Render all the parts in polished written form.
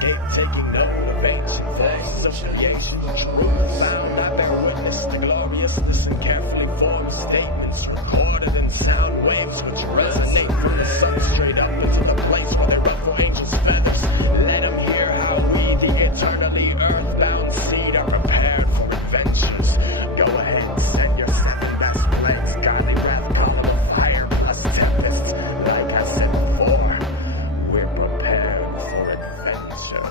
landscape, taking note of ancient faces of creation. Truth found, I bear witness to gloriousness and carefully formed statements recorded in sound waves which resonate from the sun straight up into the place where they ruffle angels' feathers. Let them hear how we, the eternally earthbound seed, are prepared for adventures. Go ahead and send your 7 best plagues, godly wrath, column of fire, plus tempests. Like I said before, we're prepared for adventures.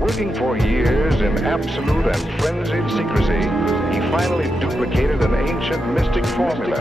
Working for years in absolute and frenzied secrecy, he finally duplicated an ancient mystic formula.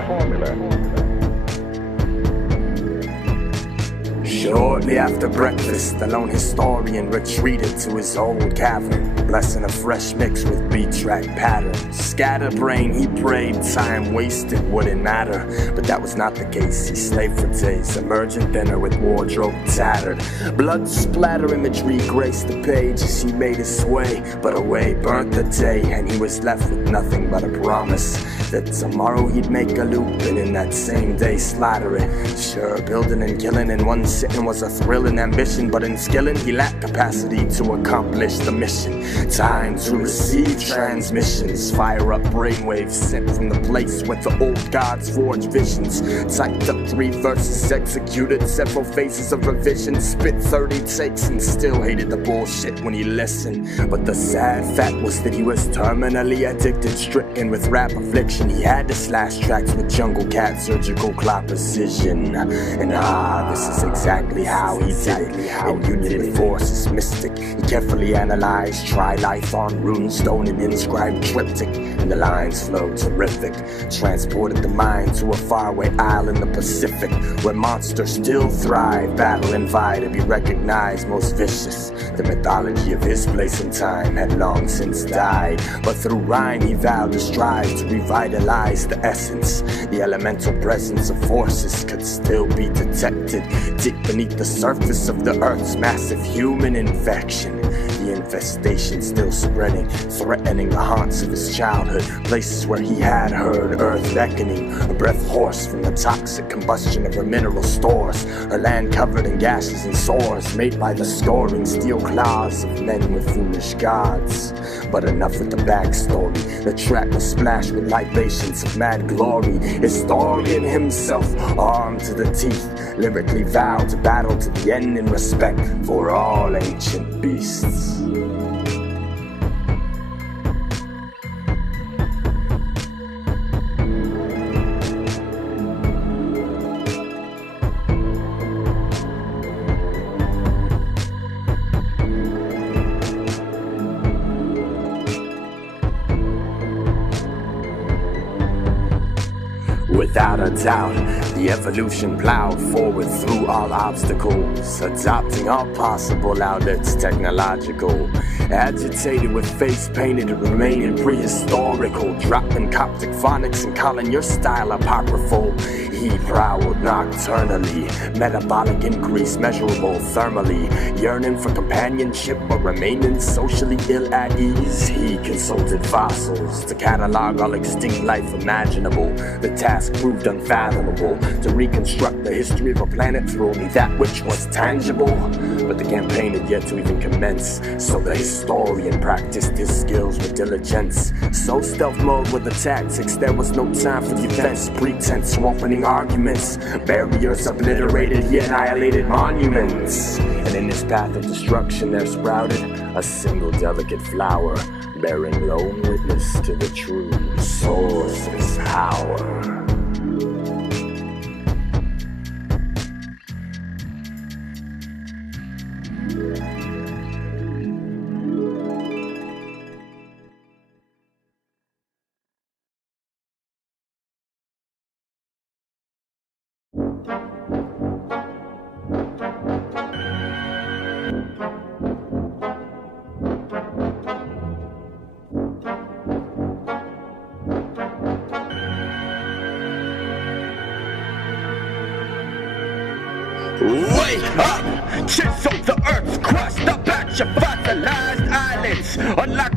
Shortly after breakfast, the lone historian retreated to his old cavern, blessing a fresh mix with beat-track patterns. Scatterbrain, he prayed, time wasted wouldn't matter, but that was not the case. He slaved for days, emergent thinner with wardrobe tattered. Blood splatter imagery graced the page as he made his way, but away burnt the day, and he was left with nothing but a promise that tomorrow he'd make a loop, and in that same day slaughter it. Sure, building and killing in one sitting was a thrilling ambition, but in skilling he lacked capacity to accomplish the mission. Time to receive transmissions, fire up brainwaves sent from the place where the old gods forged visions. Typed up 3 verses, executed several phases of revision, spit 30 takes and still hated the bullshit when he listened. But the sad fact was that he was terminally addicted, stricken with rap affliction. He had to slash tracks with jungle cat surgical claw precision. And this is exactly how he did it. In union with forces mystic, he carefully analyzed Trilithon, runestone, and inscribed triptych, and the lines flowed terrific. Transported the mind to a faraway isle in the Pacific, where monsters still thrive, battle and vie to be recognized most vicious. The mythology of his place and time had long since died, but through rhyme he vowed to strive to revitalize the essence. The elemental presence of forces could still be detected deep beneath the surface of the earth's massive human infection. The infestation still spreading, threatening the haunts of his childhood, places where he had heard earth beckoning, a breath hoarse from the toxic combustion of her mineral stores, her land covered in gashes and sores made by the scoring steel claws of men with foolish gods. But enough with the backstory. The track was splashed with libations of mad glory. Historian himself, armed to the teeth, lyrically vowed to battle to the end in respect for all ancient beasts. Without a doubt, the evolution plowed forward through all obstacles, adopting all possible outlets technological. Agitated with face painted and remaining prehistorical, dropping Coptic phonics and calling your style apocryphal. He prowled nocturnally, metabolic increase measurable thermally, yearning for companionship but remaining socially ill at ease. He consulted fossils to catalog all extinct life imaginable. The task proved unfathomable, to reconstruct the history of a planet through only that which was tangible. But the campaign had yet to even commence, so the historian practiced his skills with diligence. So stealth mode were the tactics, there was no time for defense, pretense, opening arguments, barriers obliterated, he annihilated monuments. And in his path of destruction there sprouted a single delicate flower, bearing lone witness to the true source of his power.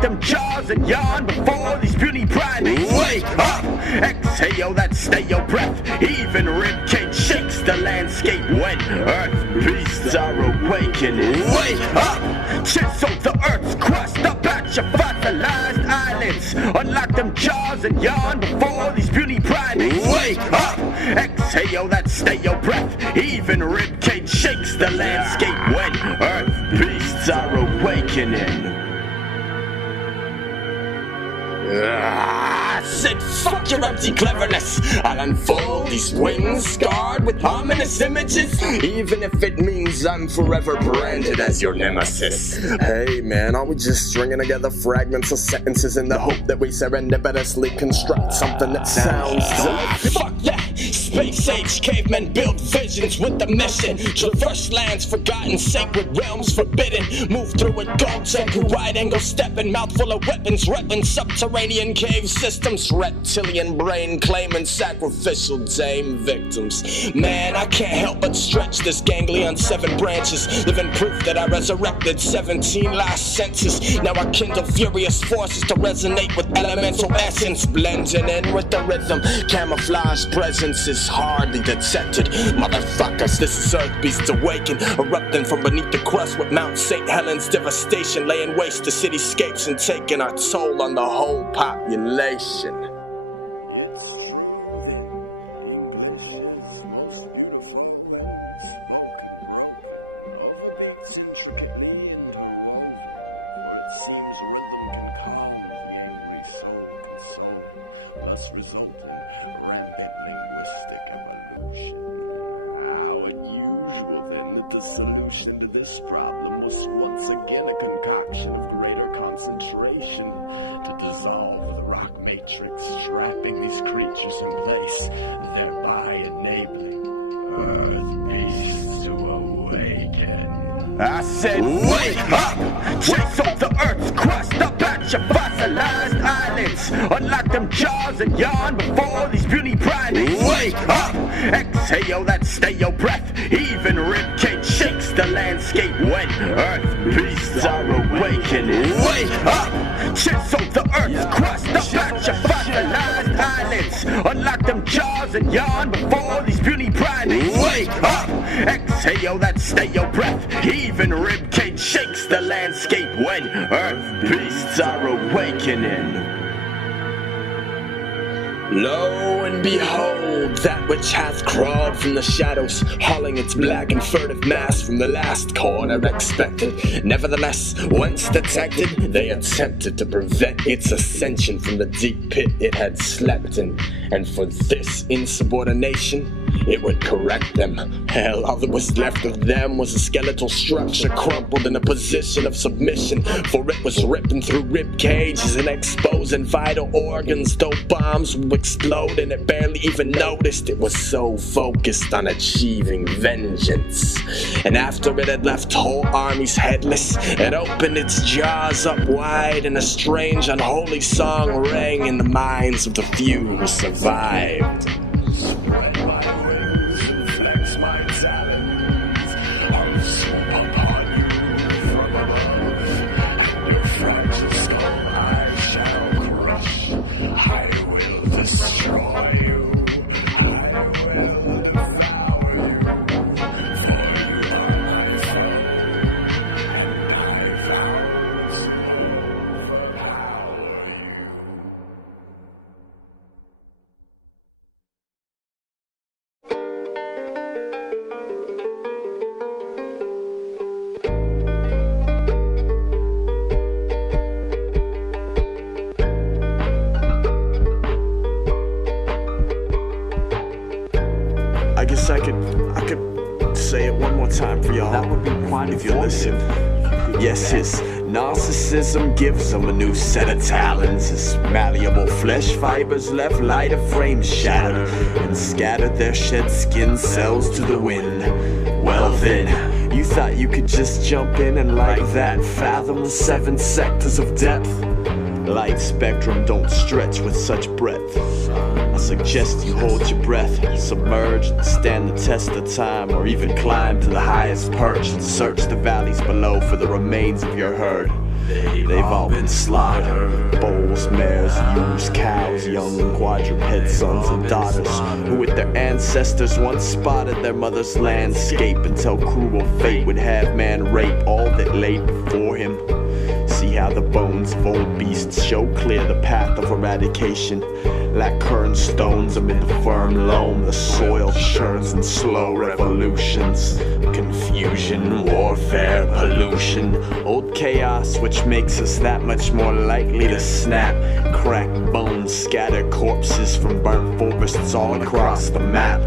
them jaws and yawn before these puny primates wake up. Exhale that stay your breath. Even ribcage shakes the landscape when earth beasts are awakening. Wake up! Chisel the earth's crust up at your fossilized eyelids. Unlock them jaws and yawn before these puny primates wake up. Exhale that stay your breath. Even ribcage shakes the landscape when earth beasts are awakening. I said fuck your empty cleverness. I'll unfold these wings scarred with ominous images, even if it means I'm forever branded as your nemesis. Hey man, are we just stringing together fragments of sentences in the hope that we serendipitously construct something that sounds dope? Fuck that! Space age cavemen build visions with the mission. Traverse lands forgotten, sacred realms forbidden. Move through a dog check, wide angle stepping, mouthful of weapons, repping subterranean cave systems. Reptilian brain claiming sacrificial dame victims. Man, I can't help but stretch this ganglion 7 branches, living proof that I resurrected 17 last senses. Now I kindle furious forces to resonate with elemental essence, blending in with the rhythm. Camouflage presence is hardly detected. Motherfuckers, this is Earth Beasts Awaken, erupting from beneath the crust with Mount St. Helens devastation, laying waste to cityscapes and taking our toll on the whole population. Resulting rampant linguistic evolution. How unusual then that the solution to this problem was once again a concoction of greater concentration to dissolve the rock matrix, trapping these creatures in place, thereby enabling Earth beasts to awaken. I said wake up! Chisel the earth's crust up at your fossilized eyelids. Unlock them jaws and yawn before these puny primates wake up. Exhale that stay your breath. Even ribcage shakes the landscape when earth beasts are awakening. Wake up! Chisel the earth's crust up at your fossilized eyelids. Unlock them jaws and yawn before these puny primates wake up. Exhale that stay your breath. Even ribcage shakes the landscape when earth beasts are awakening. Lo and behold, that which hath crawled from the shadows, hauling its black and furtive mass from the last corner expected. Nevertheless, once detected, they attempted to prevent its ascension from the deep pit it had slept in. And for this insubordination, it would correct them. Hell, all that was left of them was a skeletal structure crumpled in a position of submission, for it was ripping through rib cages and exposing vital organs, though bombs would explode, and it barely even noticed. It was so focused on achieving vengeance. And after it had left whole armies headless, it opened its jaws up wide, and a strange unholy song rang in the minds of the few who survived. Spread my wings and flex my talons. I'll swoop upon you from above, and your fragile skull I shall crush. I will destroy you. I will devour you. For you are my foe, and I vow to overpower you. I guess I could say it one more time for y'all. That would be quite if you listen. Yes, his narcissism gives him a new set of talons. His malleable flesh fibers left lighter frames shattered and scattered their shed skin cells to the wind. Well then, you thought you could just jump in and like that fathom the 7 sectors of depth? Light spectrum don't stretch with such breadth. I suggest you hold your breath, submerge and stand the test of time, or even climb to the highest perch and search the valleys below for the remains of your herd. They've all been slaughtered. Bulls, mares, ewes, cows, young quadruped sons and daughters, who with their ancestors once spotted their mother's landscape until cruel fate would have man rape all that lay before him. See how the bones of old beasts show clear the path of eradication. Like current stones amid the firm loam, the soil churns in slow revolutions. Confusion, warfare, pollution, old chaos which makes us that much more likely to snap. Cracked bones, scatter corpses from burnt forests all across the map.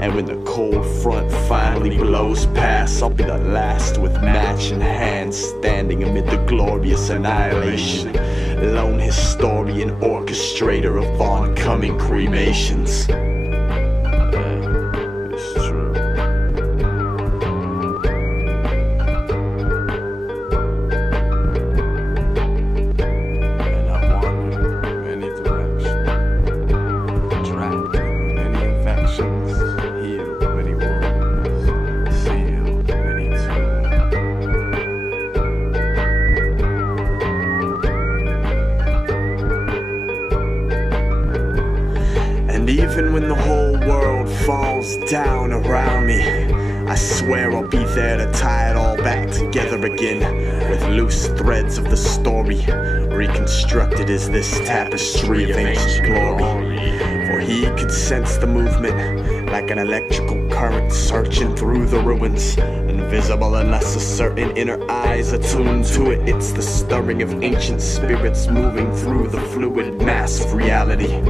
And when the cold front finally blows past, I'll be the last with match in hand, standing amid the glorious annihilation. Lone historian, orchestrator of oncoming cremations. It's true. And I wandered in any direction, trapped in many infections, healed many wounds, sealed many tombs. And even when the whole world falls down around me, I swear I'll be there to tie it all back together again, with loose threads of the story reconstructed as this tapestry of ancient glory. For he could sense the movement like an electrical current searching through the ruins, invisible unless a certain inner eye's attuned to it. It's the stirring of ancient spirits moving through the fluid mass of reality,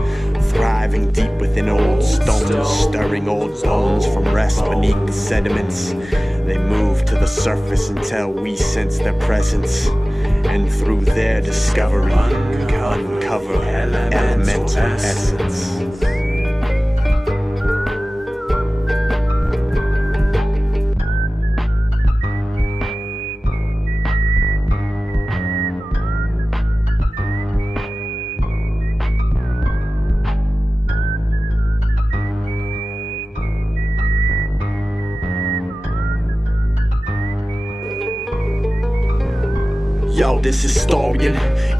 thriving deep within old stones, stirring old bones from rest beneath the sediments. They move to the surface until we sense their presence, and through their discovery uncover elemental essence. Yo, this historian,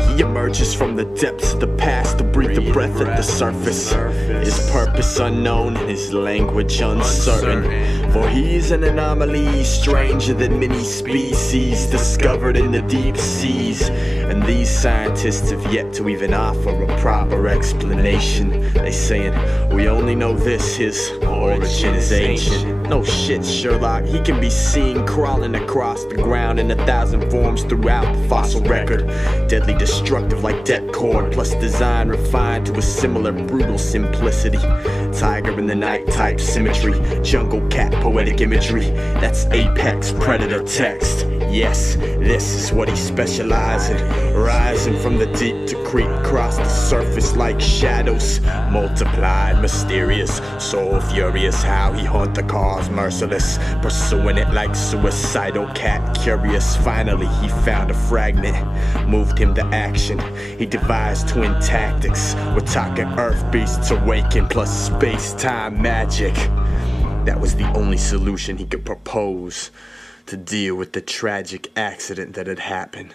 he emerges from the depths of the past to breathe the breath at the surface. His purpose unknown, his language uncertain. For he's an anomaly, stranger than many species discovered in the deep seas. And these scientists have yet to even offer a proper explanation. They saying, we only know this, his origin is ancient. No shit, Sherlock, he can be seen crawling across the ground in 1,000 forms throughout the fossil record. Deadly destructive like det cord, plus design refined to a similar brutal simplicity. Tiger in the night type symmetry, jungle cat poetic imagery. That's apex predator text. Yes, this is what he specializes in, rising from the deep to creep across the surface like shadows, multiplied, mysterious, so furious how he haunt the cause, merciless, pursuing it like suicidal cat, curious. Finally he found a fragment, moved him to action. He devised twin tactics. We're talking earth beasts awaken plus space-time magic. That was the only solution he could propose to deal with the tragic accident that had happened.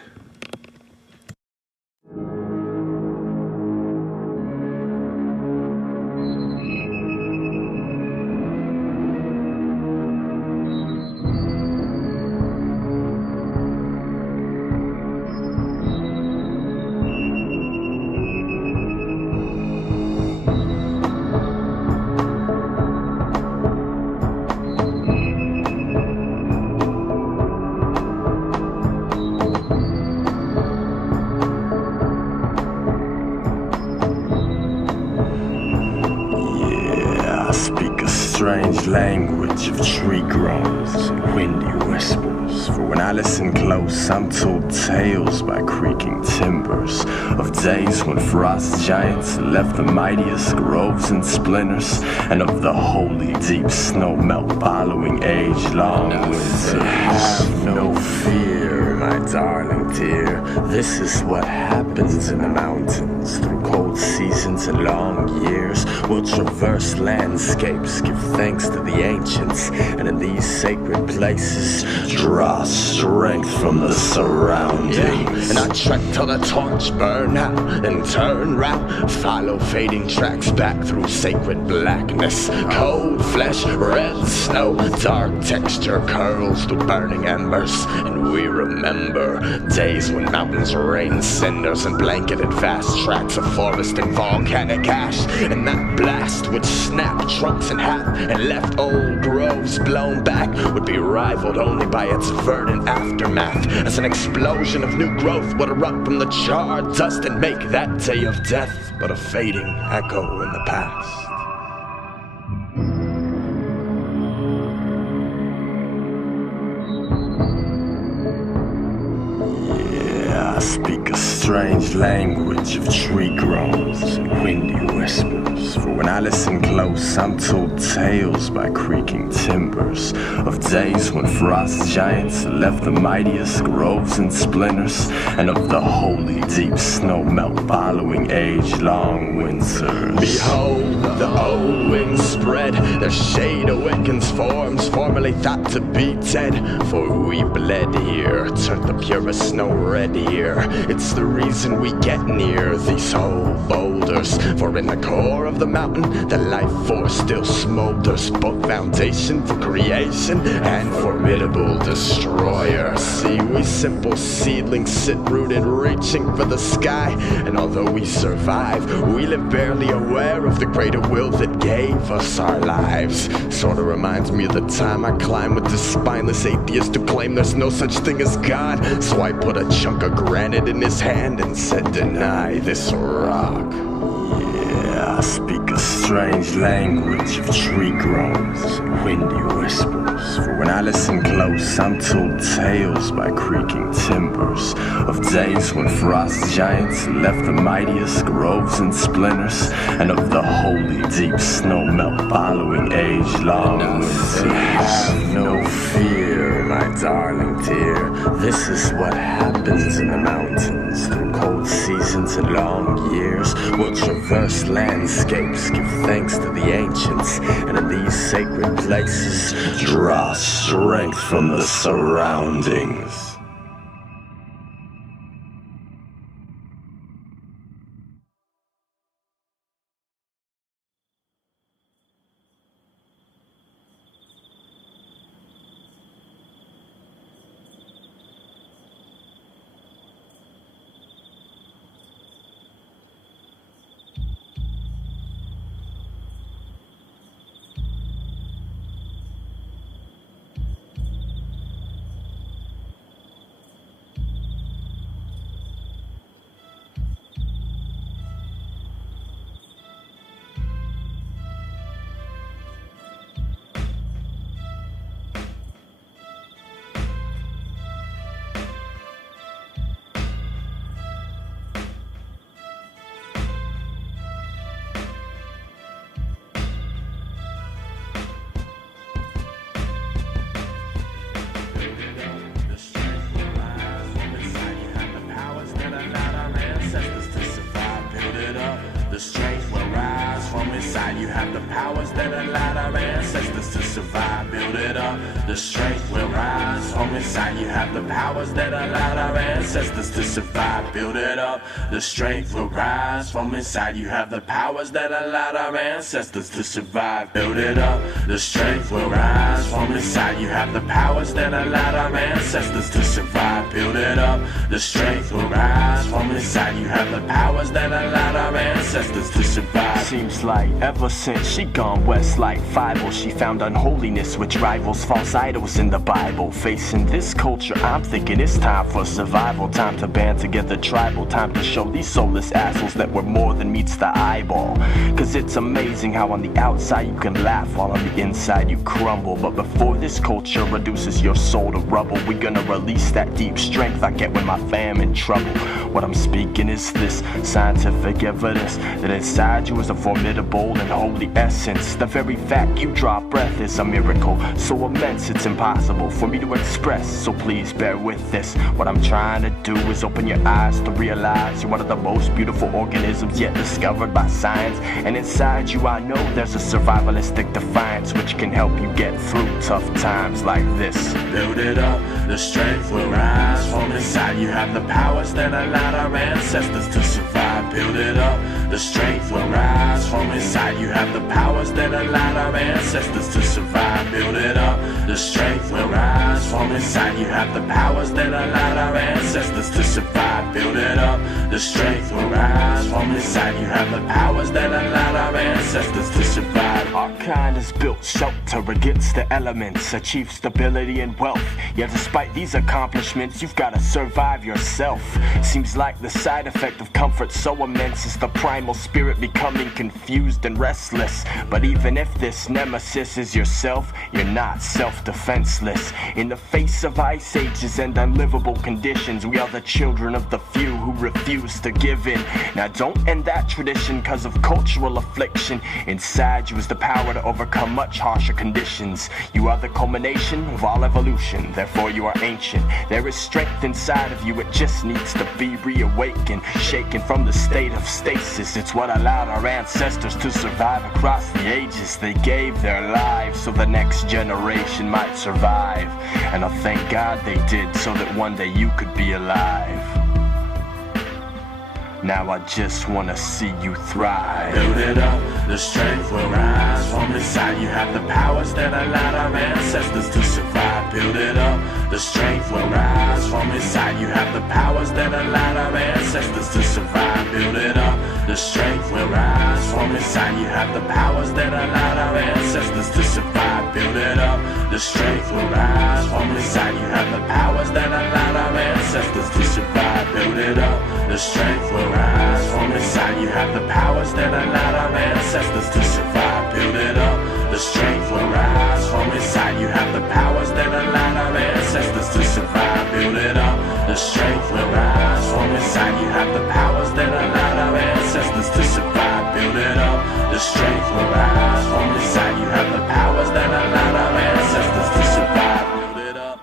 Strange language of tree groans and windy whispers. For when I listen close, I'm told tales by creaking timbers of days when frost giants left the mightiest groves and splinters, and of the holy deep snow melt following age-long winter. Have no fear, my darling dear. This is what happens in the mountains through cold seasons and long years, we'll traverse landscapes, give thanks to the ancients, and in these sacred places, draw strength from the surroundings. And I trek till the torch burn out and turn round, follow fading tracks back through sacred blackness, cold flesh, red snow, dark texture curls through burning embers, and we remember days when mountains rained cinders and blanketed vast tracts of forest and volcanic ash, and that blast would snap trunks in half and left old groves blown back would be rivaled only by its verdant aftermath, as an explosion of new growth would erupt from the charred dust and make that day of death but a fading echo in the past. I speak a strange language of tree groans and windy whispers. For when I listen close, I'm told tales by creaking timbers of days when frost giants left the mightiest groves and splinters, and of the holy deep snow melt following age-long winters. Behold, the old wings spread, their shade awakens forms formerly thought to be dead. For we bled here, turned the purest snow red here. It's the reason we get near these old boulders, for in the core of the mountain, the life force still smolders, both foundation for creation and formidable destroyer. See, we simple seedlings sit rooted, reaching for the sky, and although we survive, we live barely aware of the greater will that gave us our lives. Sorta reminds me of the time I climbed with this spineless atheist who claimed there's no such thing as God. So I put a chunk of granite in his hand and said, deny this rock. I speak a strange language of tree groans and windy whispers. For when I listen close, I'm told tales by creaking timbers of days when frost giants left the mightiest groves and splinters, and of the holy deep snow melt following age-long winters. Have no fear, my darling dear. This is what happens in the mountains. Through cold seasons and long years, we'll traverse landscapes, give thanks to the ancients, and in these sacred places, draw strength from the surroundings. The strength will rise from inside. You have the powers that allowed our ancestors to survive. Build it up. The strength will rise from inside. You have the powers that allowed our ancestors to survive. Build it up. The strength will rise from inside. You have the powers that allowed our ancestors to survive. Build it up. The strength will rise from inside. You have the powers that allowed our ancestors to survive. Build it up. The strength will rise from inside. You have the powers that allowed our ancestors to survive. Seems like ever since she gone west like 5-0, she found unholiness which rivals false idols in the Bible. Facing this culture, I'm thinking it's time for survival. Time to band together tribal. Time to show these soulless assholes that we're more than meets the eyeball. Cause it's amazing how on the outside you can laugh while on the inside you crumble. But before this culture reduces your soul to rubble, we're gonna release that deep strength I get when my fam in trouble. What I'm speaking is this scientific evidence that inside you is a formidable and holy essence. The very fact you draw breath is a miracle, so immense it's impossible for me to express. So please bear with this. What I'm trying to do is open your eyes to realize you're one of the most beautiful organisms yet discovered by science. And inside you I know there's a survivalistic defiance which can help you get through tough times like this. Build it up, the strength will rise from inside. You have the powers that allowed our ancestors to survive. Build it up, the strength will rise from inside. You have the powers that allowed our ancestors to survive. Build it up, the strength will rise from inside. You have the powers that allowed our ancestors to survive. Build it up, the strength will rise from inside. You have the powers that allowed our ancestors to survive. Our kind is built shelter against the elements, achieve stability and wealth. Yet despite these accomplishments, you've gotta survive yourself. Seems like the side effect of comfort so immense is the primal spirit becoming confused and restless. But even if this nemesis is yourself, you're not self-defenseless. In the face of ice ages and unlivable conditions, we are the children of the few who refuse to give in. Now don't end that tradition cause of cultural affliction. Inside you is the power to overcome much harsher conditions. You are the culmination of all evolution, therefore you are ancient. There is strength inside of you, it just needs to be reawakened. Shaken from the state of stasis, it's what allowed our ancestors to survive across the ages. They gave their lives so the next generation might survive. And I thank God they did so that one day you could be alive. Now I just wanna see you thrive. Build it up, the strength will rise from inside. You have the powers that allowed our ancestors to survive. Build it up, the strength will rise from inside. You have the powers that allowed our ancestors to survive. Build it up, the strength will rise from inside. You have the powers that allowed our ancestors to survive. Build it up, the strength will rise from inside. You have the powers that allowed our ancestors to survive. Build it up, the strength will rise from inside. You have the powers that allowed our ancestors to survive. Build it up, the strength will rise from inside. You have the powers that allowed our ancestors to survive. Build it up, the strength will rise from inside. You have the powers that allowed our ancestors to survive. Build it up, the strength will rise from inside. You have the powers that allowed our ancestors to survive. Build it up.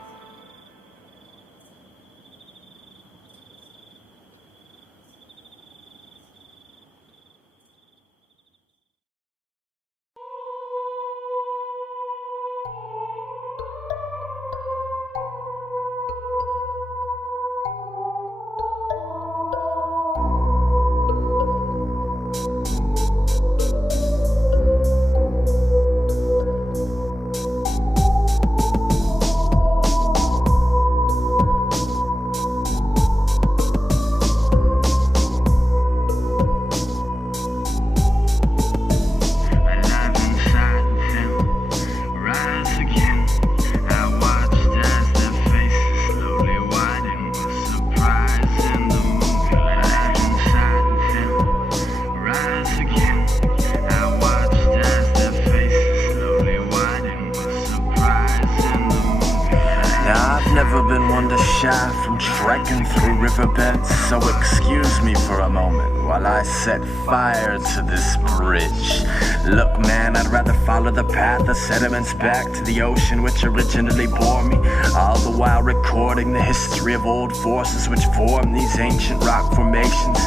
From trekking through riverbeds, so excuse me for a moment while I set fire to this bridge. Look man, I'd rather follow the path of sediments back to the ocean which originally bore me, all the while recording the history of old forces which form these ancient rock formations.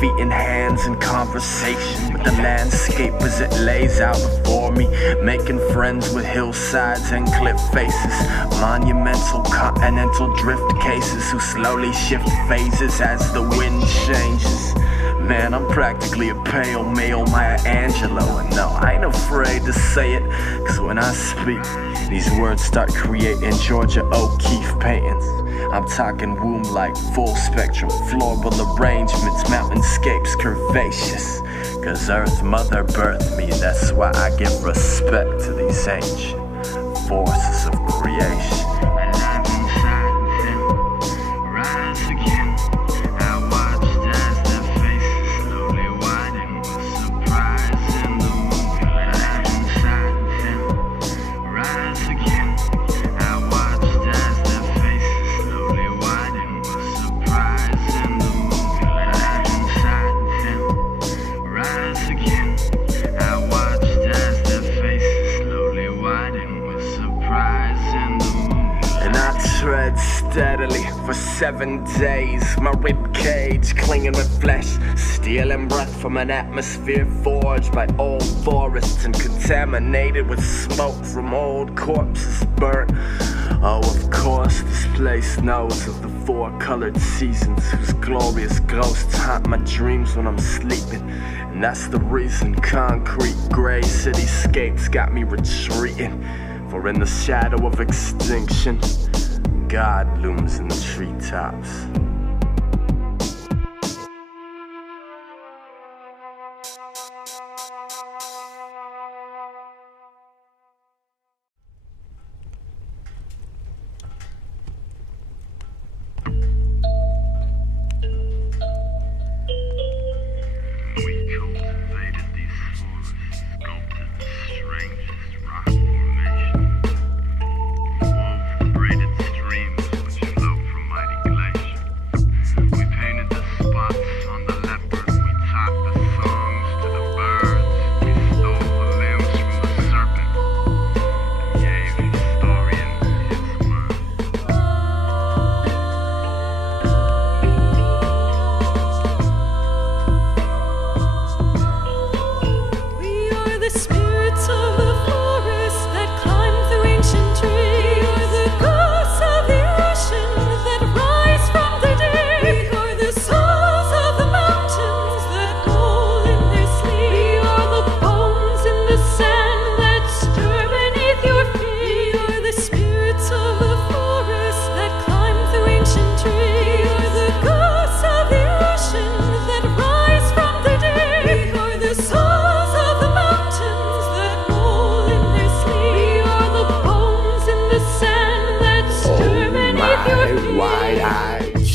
Feet in hands in conversation with the landscape as it lays out before me, making friends with hillsides and cliff faces, monumental continental drift cases who slowly shift phases as the wind changes. Man, I'm practically a pale male Maya Angelou, and no, I ain't afraid to say it, cause when I speak, these words start creating Georgia O'Keeffe paintings. I'm talking womb-like, full spectrum, floral arrangements, mountainscapes curvaceous. Cause Earth Mother birthed me, that's why I give respect to these ancient forces of creation. Widen 7 days, my rib cage clinging with flesh, stealing breath from an atmosphere forged by old forests and contaminated with smoke from old corpses burnt. Oh, of course, this place knows of the 4 colored seasons whose glorious ghosts haunt my dreams when I'm sleeping. And that's the reason concrete gray cityscapes got me retreating. For in the shadow of extinction, God looms in the treetops.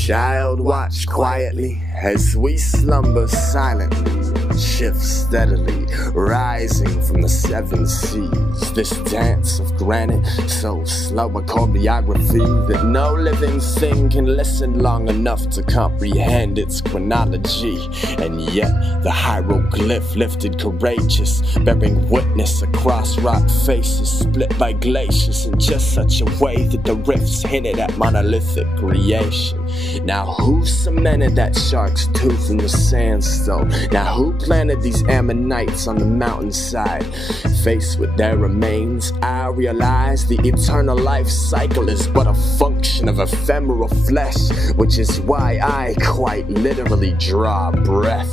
Child, watch quietly as we slumber silently, shift steadily, rising from the 7 seas. This dance of granite, so slow a choreography that no living thing can listen long enough to comprehend its chronology. And yet the hieroglyph lifted courageous, bearing witness across rock faces split by glaciers in just such a way that the rifts hinted at monolithic creation. Now who cemented that shark's tooth in the sandstone? Now who planted these ammonites on the mountainside? Faced with their remains, I realize the eternal life cycle is but a function of ephemeral flesh, which is why I quite literally draw breath.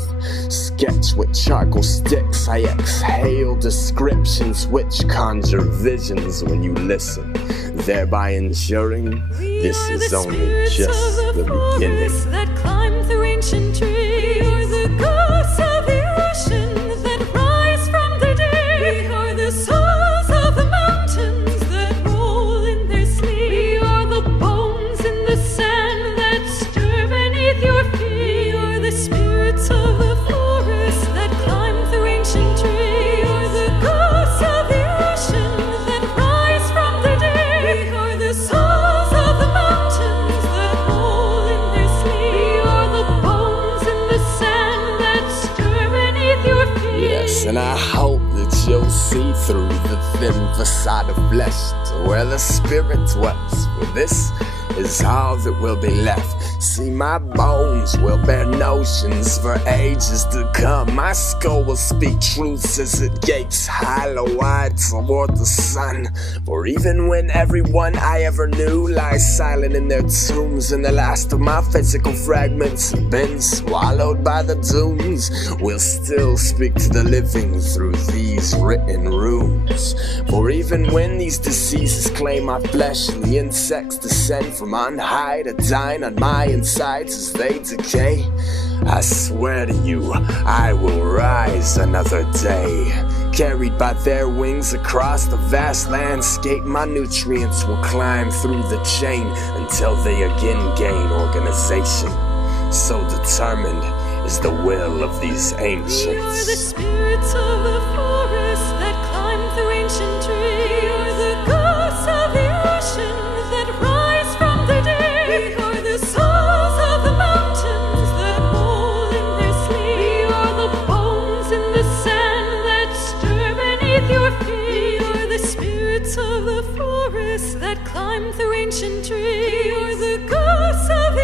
Sketch with charcoal sticks, I exhale descriptions which conjure visions when you listen, thereby ensuring this is only just the beginning. That climb through ancient trees, we are the ghosts of the ocean that rise from the deep. We are the souls of the mountains that roll in their sleep. We are the bones in the sand that stir beneath your feet. We are the spirits of the forest that climb through ancient trees. We are the ghosts of the ocean that rise from the deep. We are the souls of the mountains that roll in their sleep. We are the bones in the sand that stir beneath your feet. Yes, and I hope that you'll see through the thin facade of flesh to where the spirit dwells. For this is all that will be left. See, my bones will bear notions for ages to come. My skull will speak truths as it gapes hollow-eyed toward the sun. For even when everyone I ever knew lies silent in their tombs, and the last of my physical fragments have been swallowed by the dunes, we'll still speak to the living through these written runes. For even when these diseases claim my flesh and the insects descend from on high to dine on my insides as they decay, I swear to you, I will rise another day. Carried by their wings across the vast landscape, my nutrients will climb through the chain until they again gain organization. So determined is the will of these ancients. We are the spirits of the forest that climb through ancient trees. We are the ghosts of the ocean that rise from the deep. We are the souls of the mountains that roll in their sleep. We are the bones in the sand that stir beneath your feet. We are the spirits of the forest that climb through ancient trees. We are the ghosts of the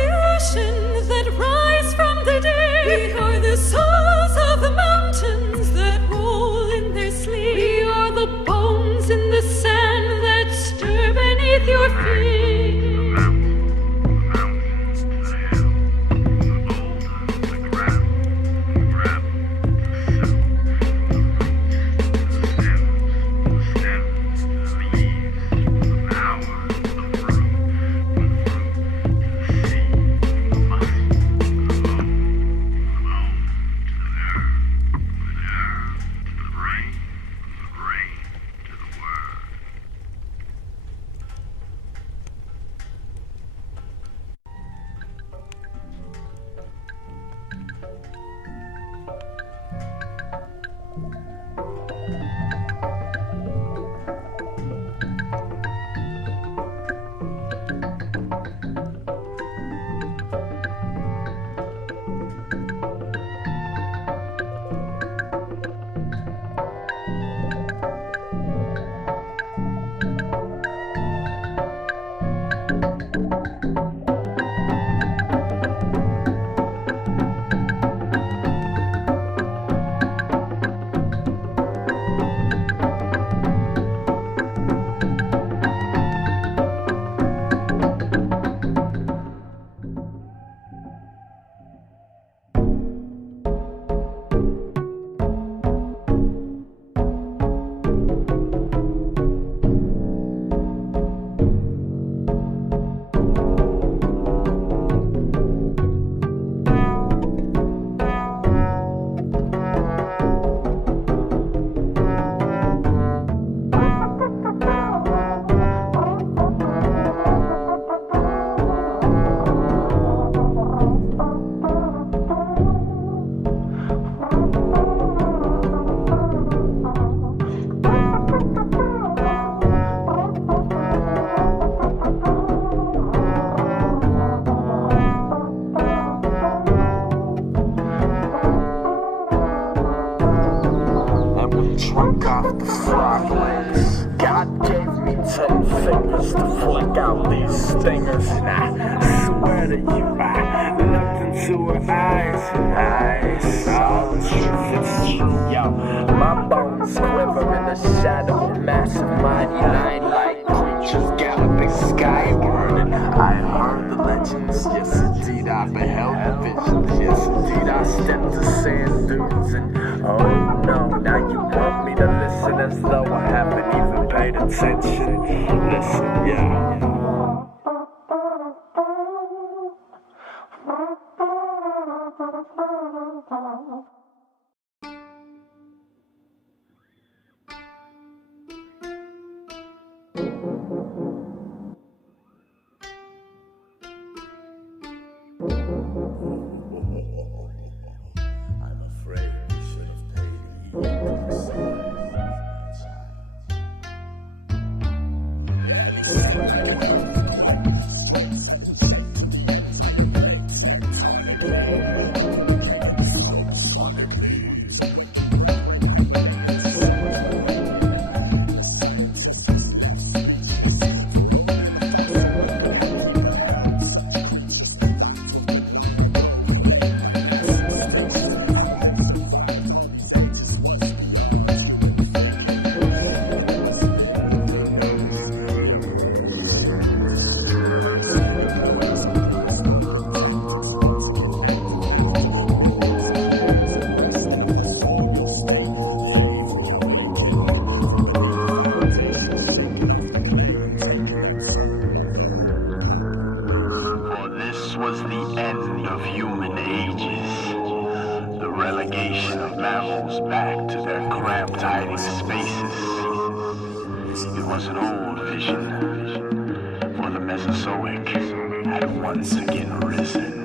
Look out these stingers, and I swear to you, I looked into her eyes, and I saw the truth. It's true, yo. My bones quiver in the shadow of massive mighty light-like creatures galloping skyward. And I heard the legends, yes indeed, I beheld the visions, yes indeed, I stepped to sand dunes. And oh no, now you want me to listen as though I haven't even paid attention. Listen, yeah. I'm afraid we should have paid heed to the signs. Was the end of human ages, the relegation of mammals back to their cramped hiding spaces. It was an old vision, for the Mesozoic had once again risen.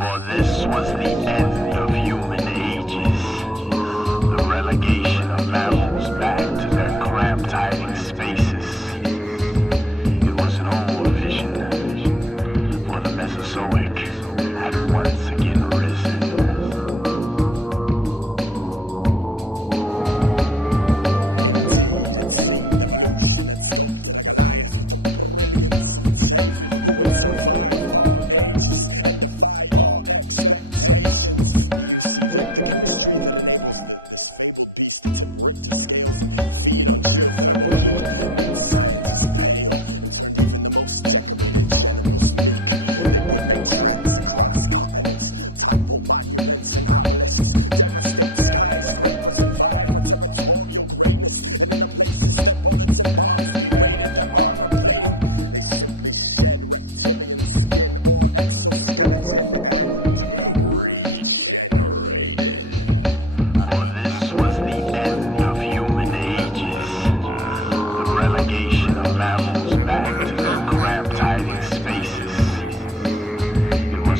For this was the end of human ages, the relegation of mammals back to their cramped hiding spaces. It was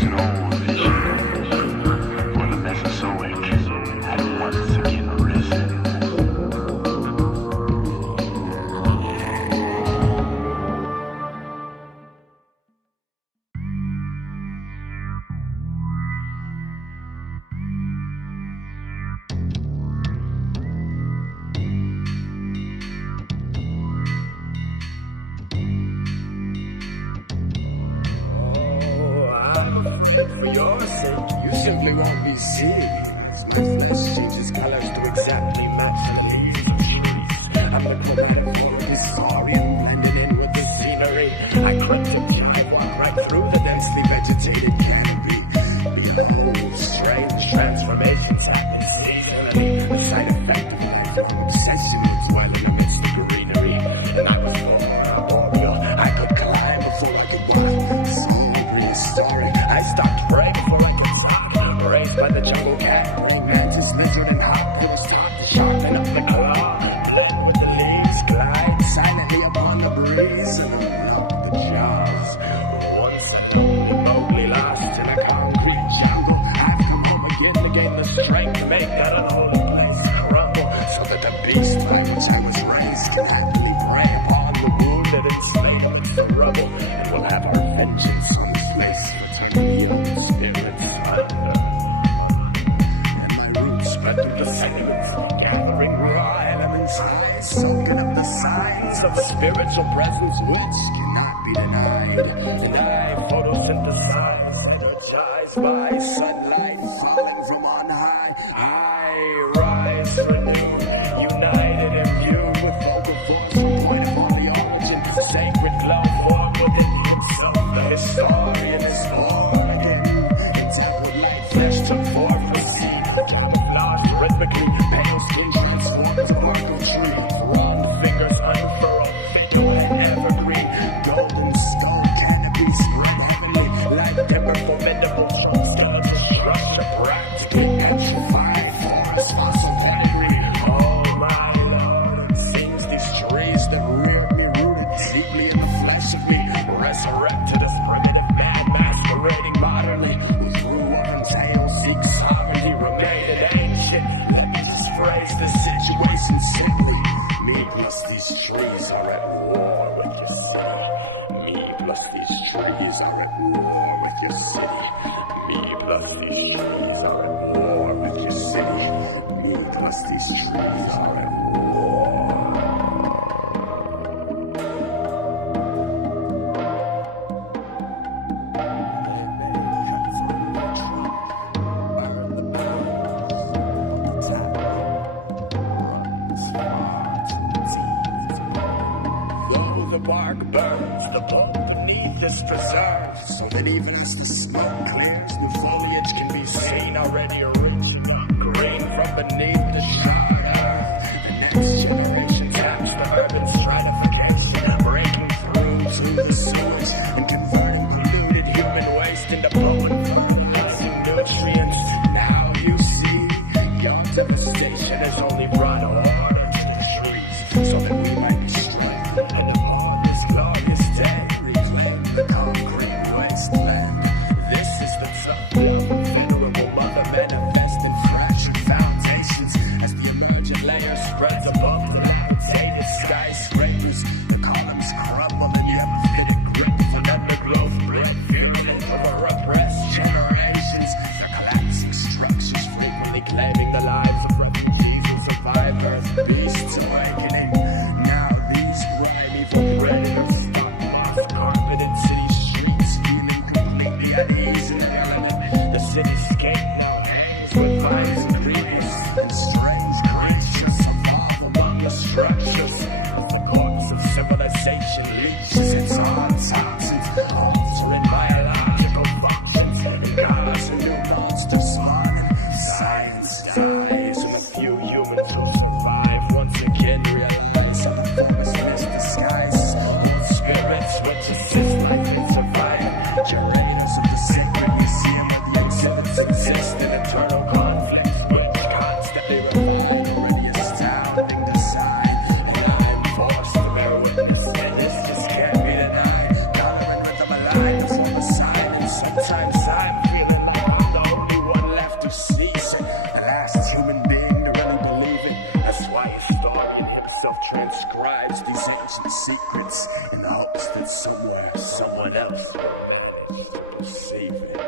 an old vision, for the Mesozoic had once again risen. For your sake, you simply won't be serious. My flesh changes colors to exactly match the leaves of trees. I'm the chromatic form of historian, blending in with the scenery. I crept and jive, walk right through the densely vegetated canopy. Behold, strange transformations happen. beast by which I was raised can happily prey upon the wounded and enslaved the rebel, and will have our vengeance on his face, returning human spirits under. And my roots spread through the sediments, gathering raw elements high, soaking up the signs of spiritual presence which cannot be denied. And I photosynthesize, energized by sunlight falling from on high. I rise renewed, united, imbued with vocal force, point upon the origin, sacred glow formed within himself. The historian is Oregon. Its outward light flesh took form from seed, camouflage rhythmically, pale skin transformed to orchid tree. Wrong fingers unfurled, fatal and evergreen, golden skull canopy spread heavenly, like timber formidable, skeletal structure practically petrified, forest fossil pedigree. Oh my Lord, seems these trees that reared me rooted deeply in the flesh of me, resurrected as primitive man masquerading modernly, through one tail seek sovereignty, remained ancient. Let me just phrase the situation simply. Me plus these trees are at war with your city. Me plus these trees are at war with your city. Me plus these trees are at war with your city. Me plus these trees are at war. Though the bark burns, the bulk beneath is preserved, so that even as the smoke clears, the foliage can be seen already rich green from beneath the shroud earth. The next generation taps the urban stratification, breaking through to the sewers and converting polluted human waste into potent fertilizing nutrients. Now you see, your devastation has only brought order to the trees, so that we might be strengthened and upon this glorious day reclaim the concrete wasteland. This is the time, venerable mother manifest in fractured foundations as the emergent layer spreads above the dilapidated skyscrapers. The columns crumble in the epiphytic grip of an undergrowth bred virulent over repressed generations. Their collapsing structures frequently claiming the lives of refugees and survivors. Beasts awakening. Now these grimy predators stalk moss-carpeted city streets, feeling completely at ease in their element. The cityscape now hangs with vines and creepers and strange creatures evolve among the structures. The corpse of civilization leaches its autotoxins, altering biological functions, and causing new monsters spawning. Science dies, and a few humans will survive once again, realize that the forest mist disguise old spirits which assist like they survive. Curators of the sacred museum where the exhibits exist in eternal conflict, which constantly revive already astounding design. I'm forced to bear witness, and this just can't be denied. Coloring rhythm alive before the silence. Sometimes I'm feeling I'm the only one left who sees it, the last human being to really believe it. That's why historian himself transcribes these ancient secrets in the hopes that somewhere, someone else will manage to perceive it.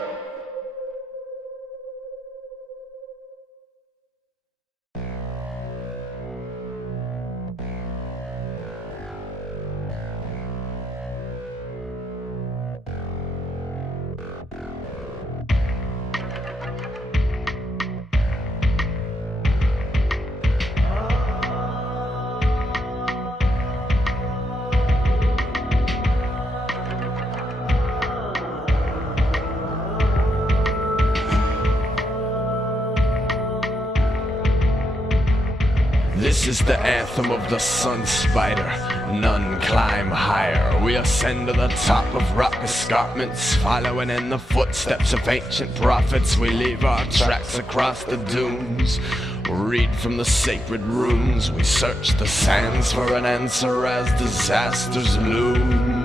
This is the anthem of the sun spider. None climb higher. We ascend to the top of rock escarpments, following in the footsteps of ancient prophets. We leave our tracks across the dunes. Read from the sacred runes. We search the sands for an answer as disasters loom.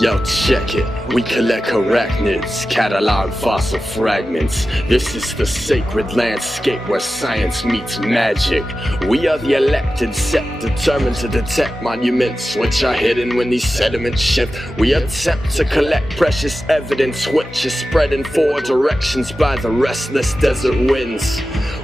Yo, check it. We collect arachnids, catalog fossil fragments. This is the sacred landscape where science meets magic. We are the elected set, determined to detect monuments which are hidden when these sediments shift. We attempt to collect precious evidence which is spread in 4 directions by the restless desert winds.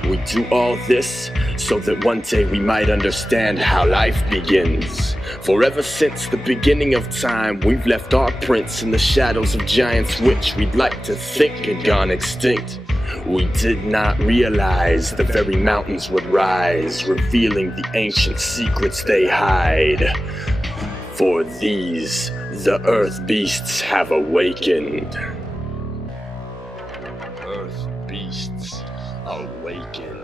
We do all this so that one day we might understand how life begins. For ever since the beginning of time, we've left our prints in the shadows of giants which we'd like to think had gone extinct. We did not realize the very mountains would rise, revealing the ancient secrets they hide. For these, the earth beasts have awakened. Earth beasts awakened.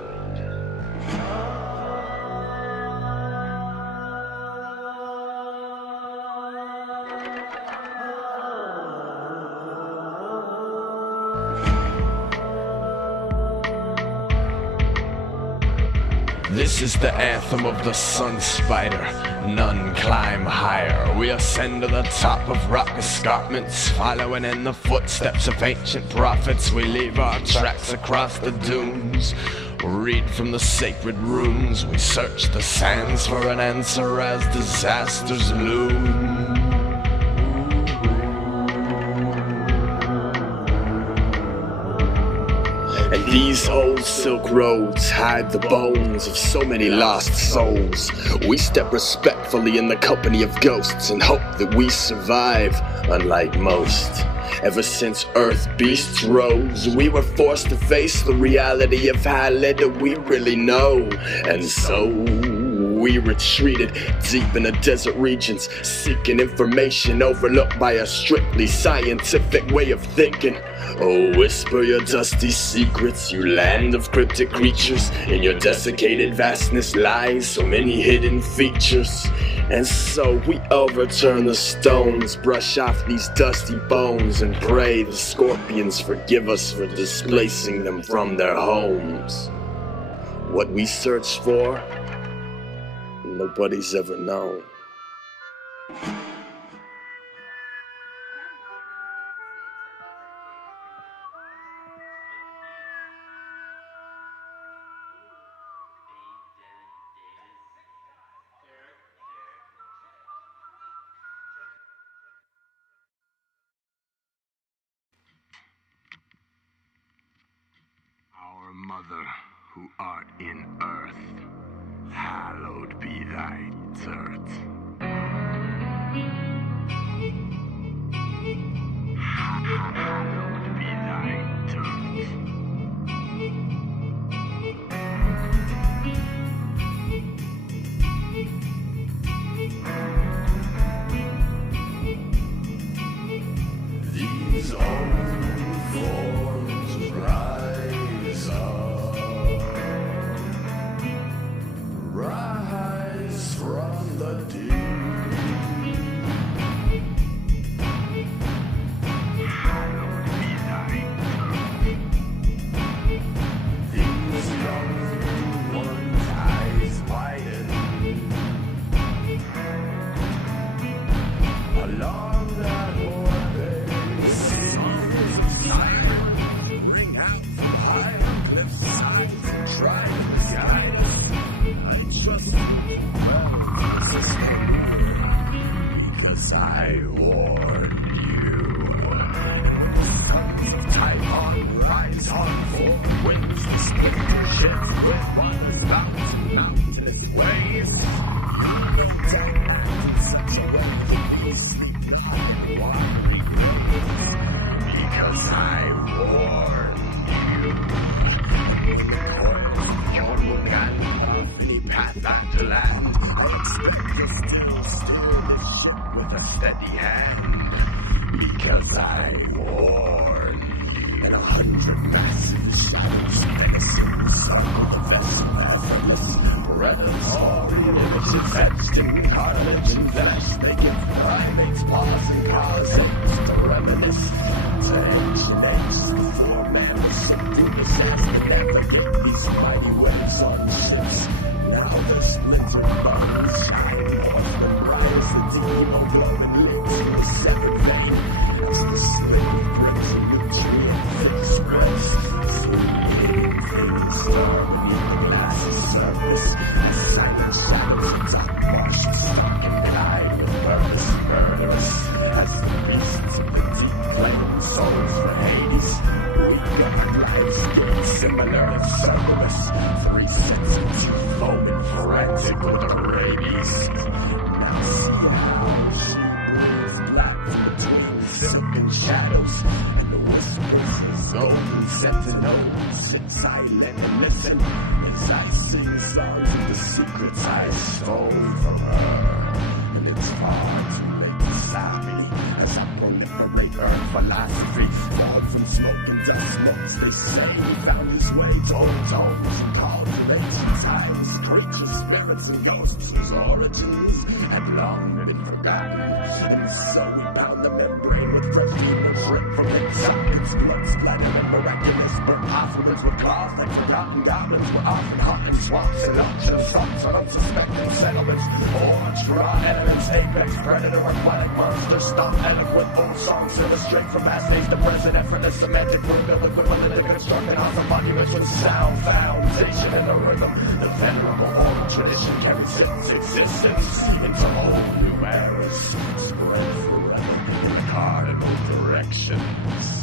This is the anthem of the sun spider. None climb higher. We ascend to the top of rock escarpments, following in the footsteps of ancient prophets. We leave our tracks across the dunes, read from the sacred runes. We search the sands for an answer as disasters loom. And these old silk roads hide the bones of so many lost souls. We step respectfully in the company of ghosts and hope that we survive, unlike most. Ever since earth beasts rose, we were forced to face the reality of how little we really know. And so we retreated deep in the desert regions, seeking information overlooked by a strictly scientific way of thinking. Oh, whisper your dusty secrets, you land of cryptic creatures. In your desiccated vastness lies so many hidden features. And so we overturn the stones, brush off these dusty bones, and pray the scorpions forgive us for displacing them from their homes. What we search for, nobody's ever known. Our Mother, who art in earth, hallowed be thy dirt. Hallowed be thy dirt. These old forms rise up, rise from the deep. Hallowed be thy dirt. These young ones' eyes widen along that orbit. Songs of sirens ring out from higher cliff sides and try to guide us. I trust you, because I warned you. The sons of Taiwan rise on four winds, the splinter ships with waters bound to mountainous ways. Dead man such a way that we sleep not watery graves, because I warned you. Your Mugan, any path back to land, I expect you still steer this ship with a steady hand, because I warned you. In 100 massive shadows, menacing circle the vessel effortless. Predatory images etched in cartilage and flesh, they give primates pause and cause apes to reminisce. To ancient apes, before man was subdued, was asked to navigate these mighty waves on ships. Now their splintered bones shine forth from rise, the demon glowing lips in the severed similar and circulars. 3 sets of teeth, foaming frantic with the rabies. Now see how she breathes black from between silken shadows, and the whispers is open sentinels. Sit silent and listen as I sing songs of the secrets I stole from her. And it's far too late to stop me as I proliferate earth philosophy. Fall from smoke and dust smokes, they say we found his way to old homes and calculations. Tireless creatures, spirits and ghosts whose origins had long been forgotten. And so we bound the membrane with fresh demons ripped from its sockets. Blood splattered and miraculous, burnt hospitals with claws like forgotten goblins were often haunting swamps and auction assaults on unsuspecting settlements. Orange raw elements, apex predator, aquatic monsters, stomp eloquent old songs illustrate from past days to present effortless semantic rhythm equivalent to constructing awesome monuments with sound foundation in the rhythm. The venerable oral tradition carries its existence into whole new eras, spread forever in cardinal directions.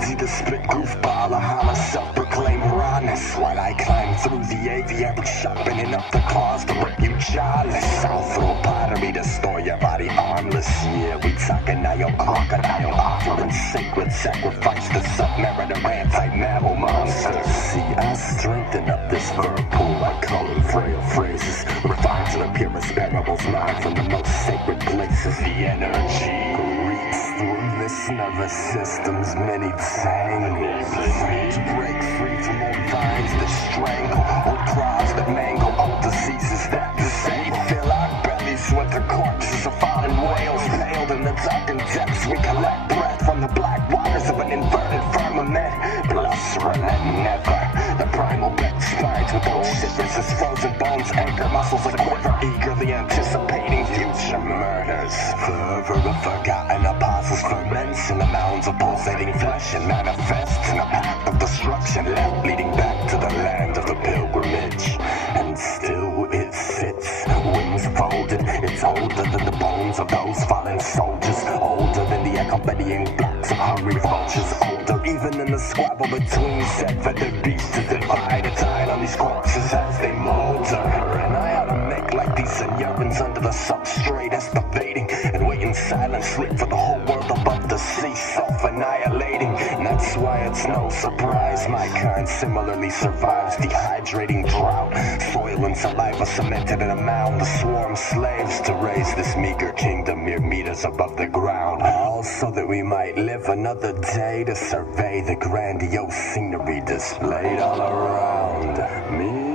See the spit goofball, a holler self-proclaimed rawness, while I climb through the aviary, sharpening up the claws to rip you jawless. I'll throw pottery to store your body armless. Yeah, we talking Nile crocodile, offering sacred sacrifice to submariner anti-mammal monsters. See, I strengthen up this verb pool, I call them frail phrases, refined to the purest parables, mine from the most sacred places. The energy through this nervous system's many tangles. To break free from old vines that strangle, old claws that mangle, old diseases that decay. Fill our bellies with the corpses of fallen whales, paled in the darkened depths. We collect breath from the black waters of an inverted firmament. Plus relent never. The primal bent spines with old shivers as frozen bones anchor muscles a quiver, eagerly anticipating future murders. Fervor of forgotten apostles ferments in the mounds of pulsating flesh and manifests in a path of destruction left leading back to the land of the pilgrimage. And still it sits, wings folded. It's older than the bones of those fallen soldiers, older than the accompanying blocks of hungry vultures, older even than the squabble between set-feathered beasts to divide a tide on these corpses as they molder. And I ought to make like these senyarans under the substrate, excavating and wait in silence, sleep for the whole world above the sea, self-annihilating. And that's why it's no surprise my kind similarly survives dehydrating drought. Soil and saliva cemented in a mound. The swarm slaves to raise this meager kingdom mere meters above the ground. All so that we might live another day to survey the grandiose scenery displayed all around me.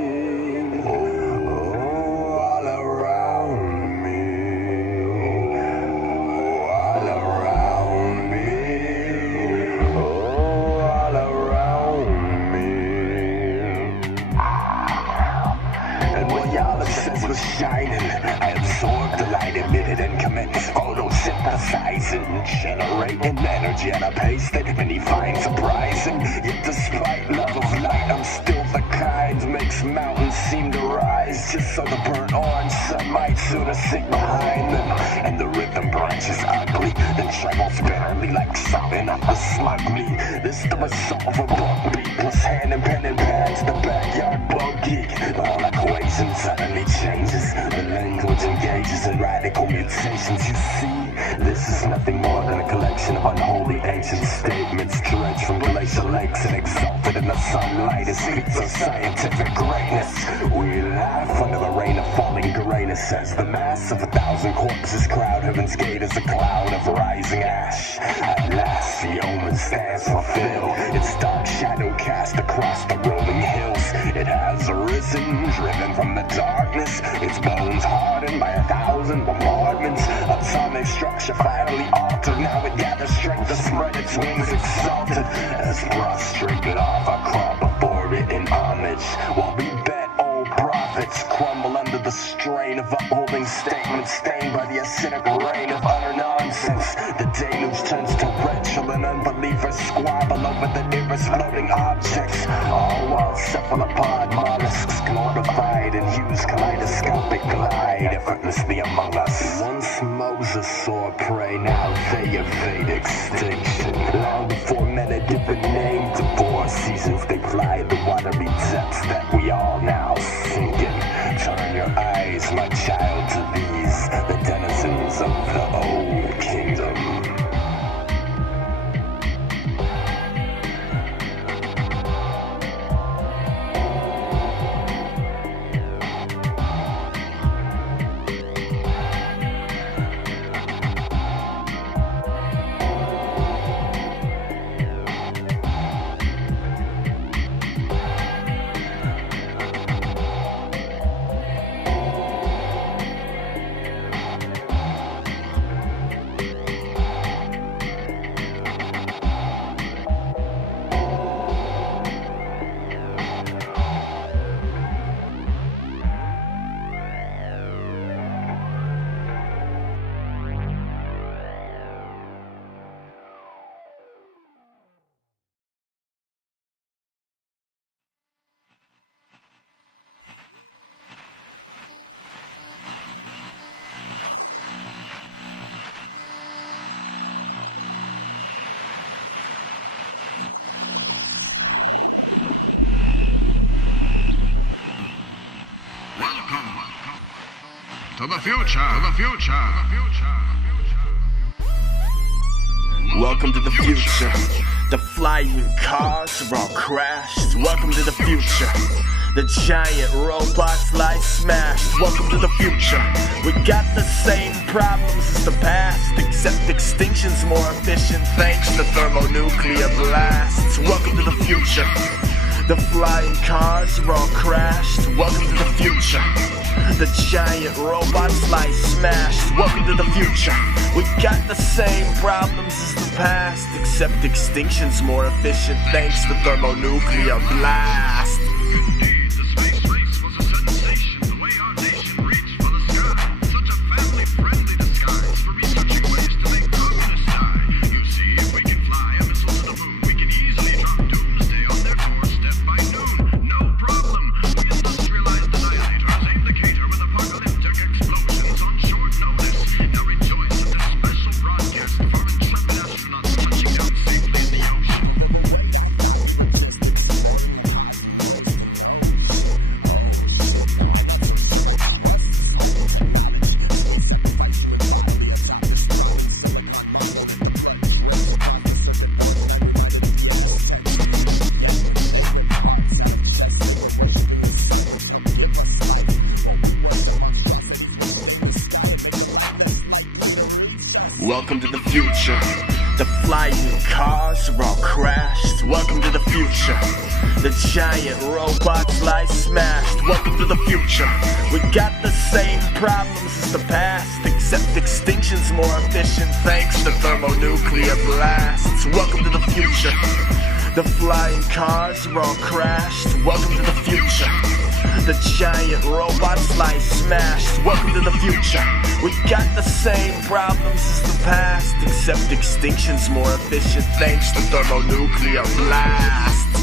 Shining, I absorbed the light emitted and commenced photosynthesizing, generating energy at a pace that many find surprising. Yet despite love of light, I'm still the kind makes mountains seem to rise, just so the burnt orange sun might sooner sink behind them. And the rhythm branches ugly, then travels bitterly like something off the slug meat. This the result of a bug beat, plus hand and pen and pads, the backyard bug geek. All equation suddenly changes, the language engages in radical mutations. You see, this is nothing more than a collection of unholy ancient statements, drenched from glacial lakes and exalted in the sunlight as feats of scientific greatness. We laugh under the rain of falling grayness as the mass of 1,000 corpses crowd heaven's gate as a cloud of rising ash. At last the omen stands fulfilled, its dark shadow cast across the rolling hills. It has arisen, driven from the darkness, its bones hardened by 1,000 bombardments. Atomic structure finally altered, now it gathers strength to spread its wings exalted. As prostrate lava crawl before it in homage, while we bet old prophets crumble under the strain of upholding statements stained by the acidic rain of utter nonsense. The deluge turns torrential and unbelievers squabble over the nearest floating objects, all while cephalopod mollusks glorified in hues kaleidoscopic glide effortlessly among us. Once Moses saw prey, now they evade extinction. Long before men had given name to 4 seasons, they fly the watery depths that we all now sink in. Turn your eyes, my child, to these, the denizens of the old kingdom. To the future, Welcome to the future. The flying cars are all crashed. Welcome to the future. The giant robots lie smashed. Welcome to the future. We got the same problems as the past, except extinction's more efficient thanks to thermonuclear blasts. Welcome to the future. The flying cars are all crashed. Welcome to the future. The giant robots lie smashed. Welcome to the future. We got the same problems as the past, except extinction's more efficient thanks to thermonuclear blast. Welcome to the future. The flying cars are all crashed. Welcome to the future. The giant robots lie smashed. Welcome to the future. We got the same problems as the past, except extinction's more efficient thanks to thermonuclear blasts. Welcome to the future. The flying cars are all crashed. Welcome to the future. The giant robots lie smashed. Welcome to the future. We got the same problems as the past, except extinction's more efficient thanks to thermonuclear blasts.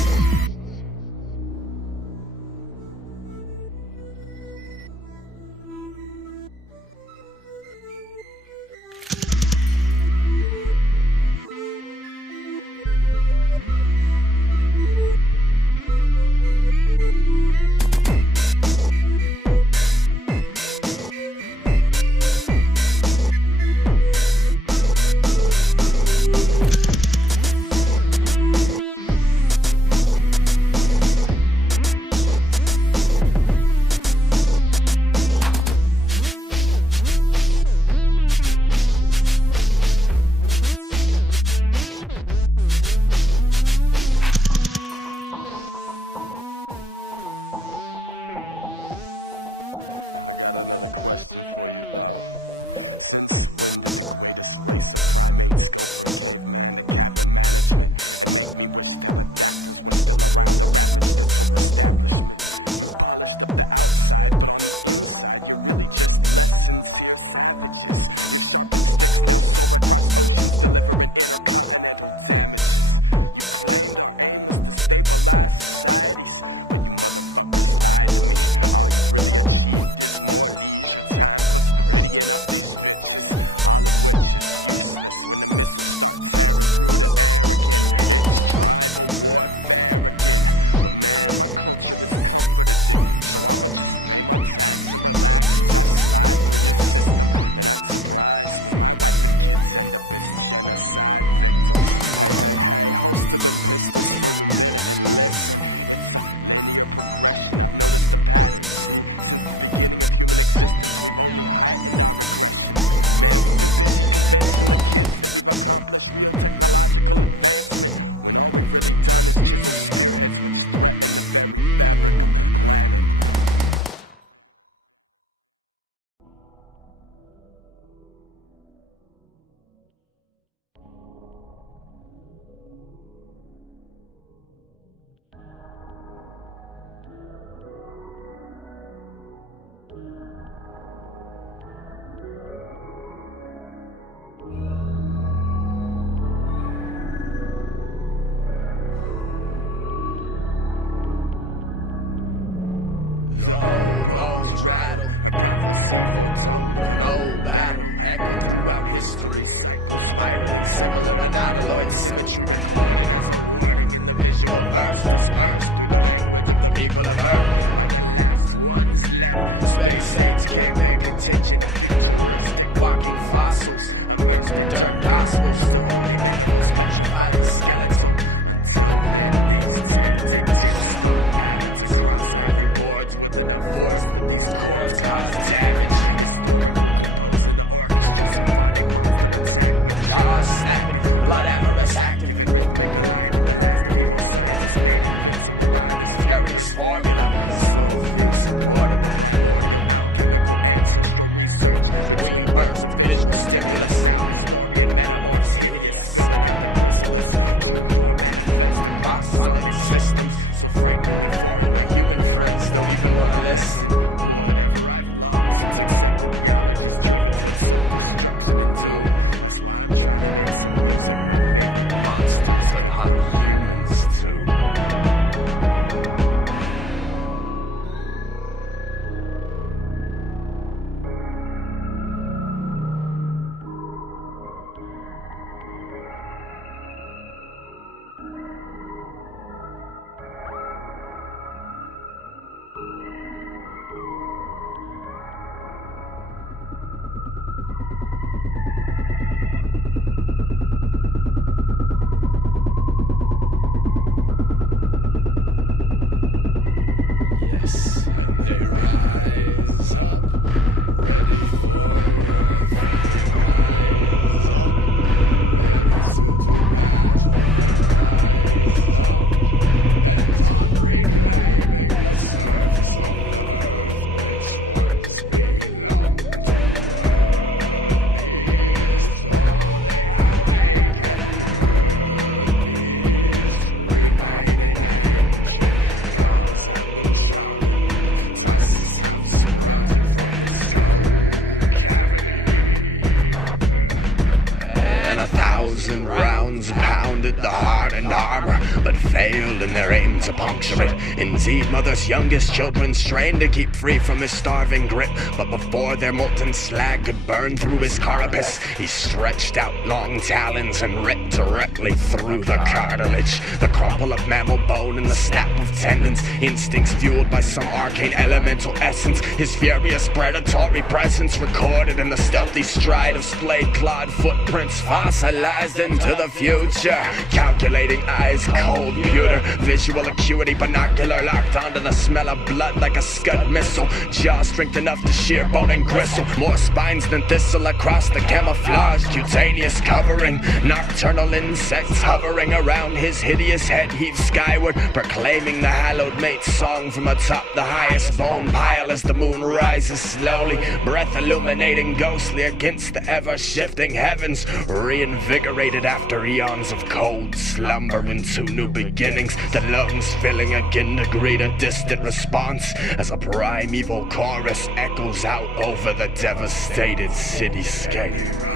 failed in their aim to puncture it. Indeed, mothers' youngest children strained to keep free from his starving grip, but before their molten slag could burn through his carapace, he stretched out long talons and ripped directly through the cartilage. The crumple of mammal bone and the snap of tendons, instincts fueled by some arcane elemental essence, his furious predatory presence recorded in the stealthy stride of splayed-clawed footprints fossilized into the future. Calculating eyes, cold pewter, visual acuity, binocular, locked onto the smell of blood like a scud missile. Jaw strength enough to shear bone and gristle, more spines than thistle across the camouflaged cutaneous covering. Nocturnal insects hovering around his hideous head heave skyward, proclaiming the hallowed mate's song from atop the highest bone pile as the moon rises slowly, breath illuminating ghostly against the ever-shifting heavens, reinvigorated after eons of cold slumber into new beginnings, the lungs filling again to greet a distant response as a primeval chorus echoes out over the devastated cityscape.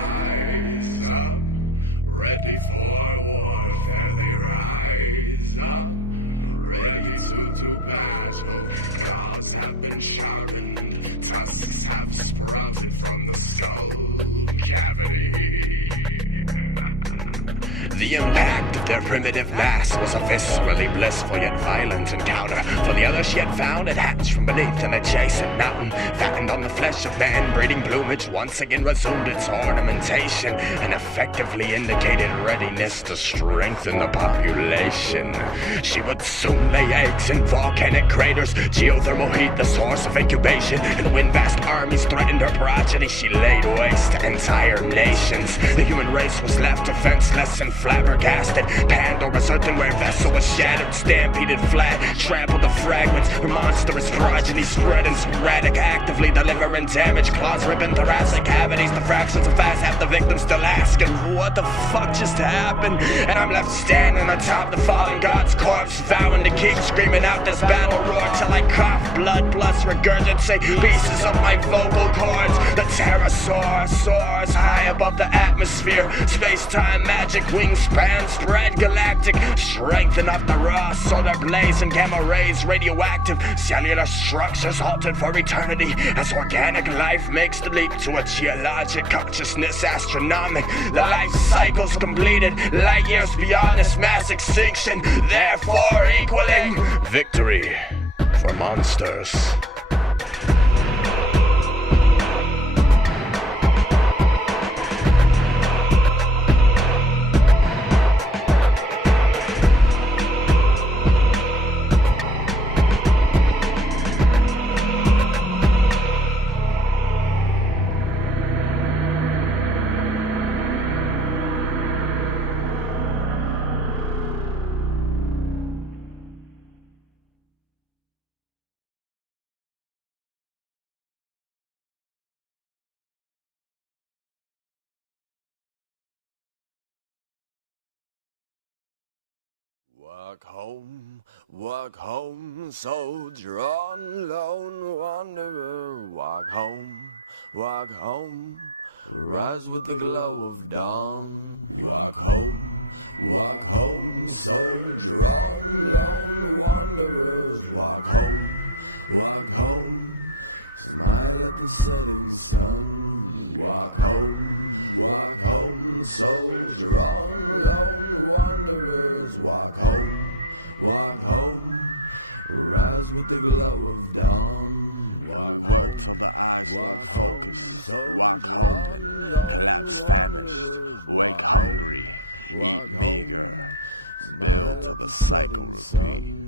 The impact of their primitive mass was a viscerally blissful yet violent encounter. For the other she had found had hatched from beneath an adjacent mountain, fattened on the flesh of man, breeding plumage once again resumed its ornamentation and effectively indicated readiness to strengthen the population. She would soon lay eggs in volcanic craters, geothermal heat the source of incubation, and when vast armies threatened her progeny, she laid waste to entire nations. The human race was left defenseless and flabbergasted. Pandora's earthenware vessel was shattered, stampeded flat, trampled to fragments. Her monstrous progeny spread and sporadic, actively delivering damage. Claws ripping thoracic cavities. The fractions of fast have the victim still asking, what the fuck just happened? And I'm left standing atop the fallen god's corpse, vowing to keep screaming out this battle roar till I cough blood plus regurgitate pieces of my vocal cords. The pterosaur soars high above the atmosphere. Space-time magic wingspan spread galactic, strength enough to raw solar blaze and gamma rays radioactive. Cellular structures altered for eternity as organic life makes the leap to a geologic consciousness astronomic. The life cycle's completed, light years beyond this mass extinction, therefore equaling victory for monsters. Walk home, soldier on lone wanderer. Walk home, rise with the glow of dawn. Walk home, soldier on lone wanderer. Walk home, smile at the setting sun. Walk home, soldier on lone wanderers. Walk home, rise with the glow of dawn. Walk home, soldier on lone wanderers. Walk home, smile at the setting sun.